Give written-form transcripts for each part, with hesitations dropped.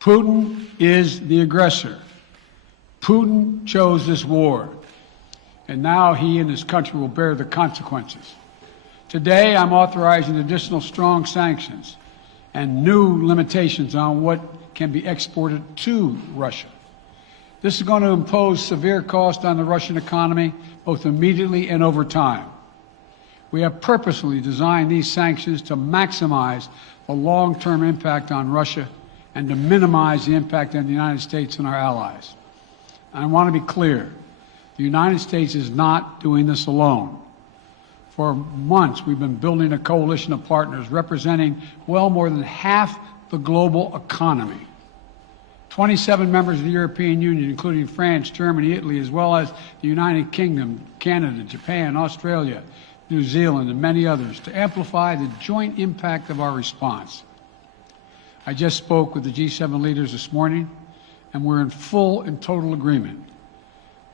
Putin is the aggressor. Putin chose this war, and now he and his country will bear the consequences. Today, I'm authorizing additional strong sanctions and new limitations on what can be exported to Russia. This is going to impose severe cost on the Russian economy, both immediately and over time. We have purposely designed these sanctions to maximize the long-term impact on Russia and to minimize the impact on the United States and our allies. I want to be clear, the United States is not doing this alone. For months, we've been building a coalition of partners representing well more than half the global economy. 27 members of the European Union, including France, Germany, Italy, as well as the United Kingdom, Canada, Japan, Australia, New Zealand, and many others, to amplify the joint impact of our response. I just spoke with the G7 leaders this morning, and we're in full and total agreement.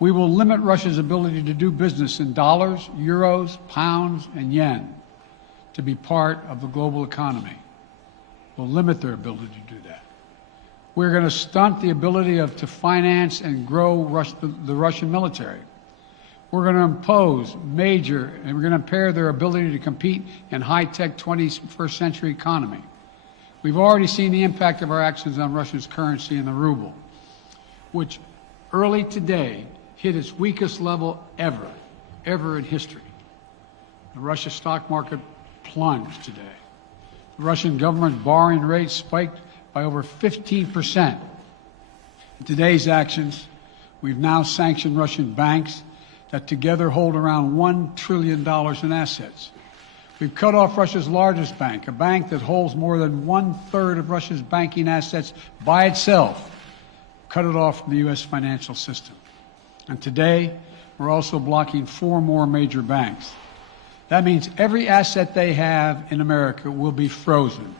We will limit Russia's ability to do business in dollars, euros, pounds, and yen to be part of the global economy. We'll limit their ability to do that. We're going to stunt the ability to finance and grow the Russian military. We're going to impose and we're going to impair their ability to compete in high-tech 21st century economy. We've already seen the impact of our actions on Russia's currency and the ruble, which early today hit its weakest level ever in history. The Russia stock market plunged today. The Russian government borrowing rate spiked by over 15%. In today's actions, we've now sanctioned Russian banks that together hold around $1 trillion in assets. We've cut off Russia's largest bank, a bank that holds more than 1/3 of Russia's banking assets by itself, cut it off from the U.S. financial system. And today, we're also blocking 4 more major banks. That means every asset they have in America will be frozen.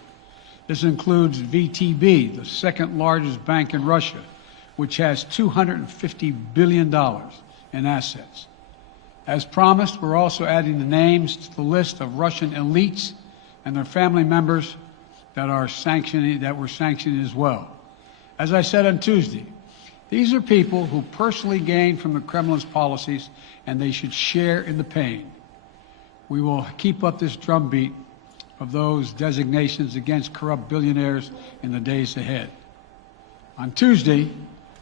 This includes VTB, the second largest bank in Russia, which has $250 billion in assets. As promised, we're also adding the names to the list of Russian elites and their family members that we're sanctioning as well. As I said on Tuesday, these are people who personally gain from the Kremlin's policies, and they should share in the pain. We will keep up this drumbeat of those designations against corrupt billionaires in the days ahead. On Tuesday,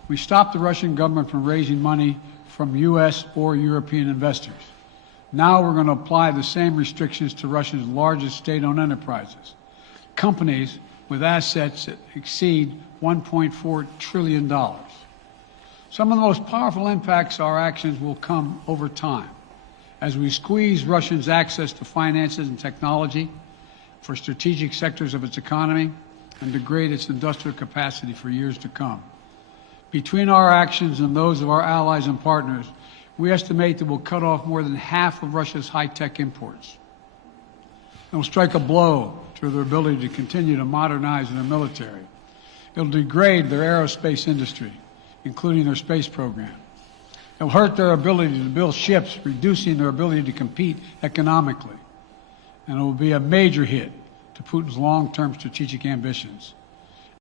we stopped the Russian government from raising money from U.S. or European investors. Now we're going to apply the same restrictions to Russia's largest state-owned enterprises, companies with assets that exceed $1.4 trillion. Some of the most powerful impacts of our actions will come over time as we squeeze Russia's access to finances and technology for strategic sectors of its economy and degrade its industrial capacity for years to come. Between our actions and those of our allies and partners, we estimate that we'll cut off more than half of Russia's high-tech imports. It will strike a blow to their ability to continue to modernize their military. It will degrade their aerospace industry, including their space program. It will hurt their ability to build ships, reducing their ability to compete economically. And it will be a major hit to Putin's long-term strategic ambitions.